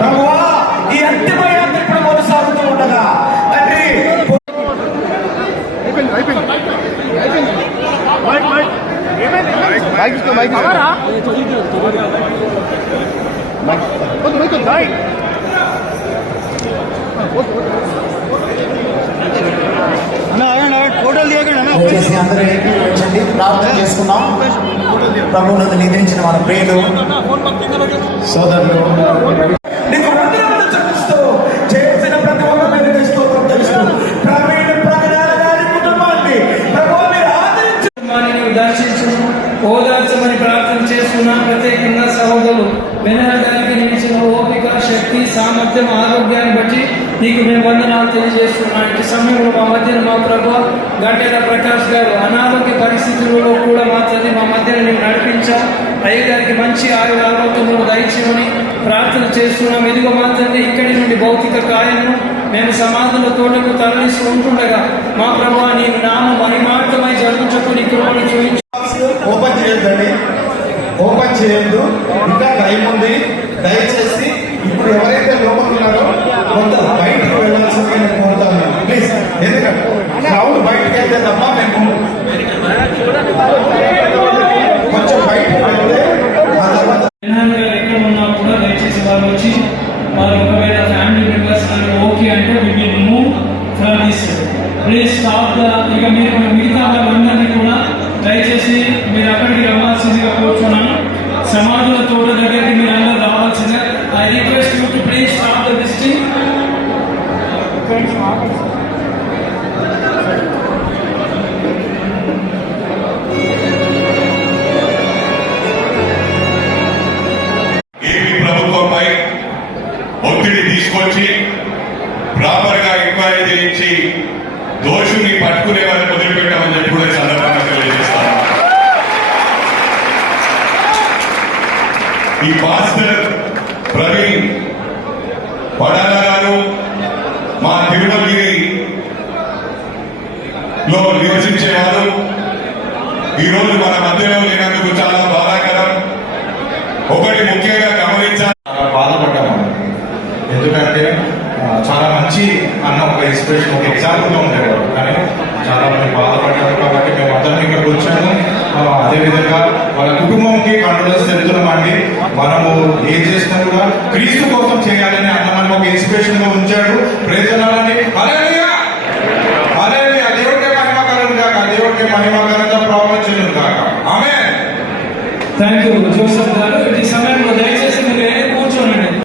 ప్రభువా ఈ అంతిమ యాత్ర ఇప్పుడు కొనసాగుతూ ఉండగా తండ్రి వచ్చేసి అందరూ వచ్చండి, ప్రార్థన చేసుకున్నాం. ప్రభువును నిద్రించిన మన ప్రియులు సోదరులు నీకు వందనములు చెల్లిస్తూ చేసిన ప్రతి ఒక్క మీద స్తోత్రం తెలుస్తూ ప్రవీణ ప్రకటన గారి కుటుంబాన్ని ప్రభువు మీరు ఆదరించు దర్శించును ఓదార్చమని ప్రార్థన చేస్తున్నా. ప్రత్యేకంగా సహోదరులు వినడానికి నిలిచిన ఓపిక, శక్తి, సామర్థ్యం, ఆరోగ్యాన్ని బట్టి నీకు మేము వందనాలు తెలియజేస్తున్నాం. ఇటు సమయంలో మా మధ్యన మా ప్రభు గంటెల ప్రకాష్ గారు అనారోగ్య పరిస్థితులలో కూడా మా తల్లి మా మధ్యన మేము నడిపించాం. అయ్యగారికి మంచి ఆరోగ్యములు దయచేయమని ప్రార్థన చేస్తున్నాం. ఇదిగో మా తల్లి ఇక్కడి నుండి భౌతిక కార్యము మేము సమాధుల తోటకు తరలిస్తూ ఉంటుండగా మా ప్రభు నీ నామ మహిమార్థమై జరుగుటకు నీ కృపను చూపించు. ఓపెన్ చేయొద్దండి, ఓపెన్ చేయొద్దు, ఇంకా టైం ఉంది. దయచేసి ఇప్పుడు ఎవరైతే లోపల ఉన్నారో కొంత బయటకు వెళ్ళాల్సిందిగా నేను కోరుతాను ప్లీజ్. ఎందుకంటే క్రౌడ్ బయటకు వెళ్తే తప్ప మేము కొంచెం బయటకు వెళ్తే ఆ తర్వాత ఎక్కడ ఉన్నా కూడా దయచేసి వాళ్ళు వచ్చి వారు ఒకవేళ ఫ్యామిలీ మెంబర్స్ ఓకే అంటే we will move from this please stop ఇక మీరు మిగతా వాళ్ళందరినీ కూడా దయచేసి మీరు అక్కడికి రావాల్సిందిగా కోరుతున్నాను. సమాధుల తోట దగ్గరికి మీరు అందరూ రావాల్సిందిగా I request you to please stop the visiting. ప్రభుత్వంపై ఒత్తిడి తీసుకొచ్చి ప్రాపర్ గా ఎంక్వైరీ చేయించి దోషుని పట్టుకునే వారిని వదిలిపెట్టామని చెప్పి కూడా సందర్భంగా తెలియజేస్తాను. ఈ పాస్టర్ ప్రవీణ్ పడాల గారు మా తిరుమలగిరిలో నివసించేవారు ఈరోజు మన మధ్యలో లేనందుకు చాలా బాధాకరం. ఒకటి ముఖ్యంగా గమనించాలి, బాధపడ్డాము. ఎందుకంటే చాలా మంచి అన్న ఒక ఇన్స్పిరేషన్, ఒక ఎగ్జాంపుల్గా ఉండేవాడు. కానీ చాలా మంది బాధపడ్డారు కాబట్టి మేము అందరం ఇక్కడికి వచ్చాము. అదేవిధంగా వాళ్ళ కుటుంబంకి కంట్రోల్స్ తెలుతున్నామండి. మనము ఏం చేసినా కూడా క్రీస్తు కోసం చేయాలని అన్న మనకు ఒక ఇన్స్పిరేషన్ గా ఉంచాడు. ప్రయోజనాలని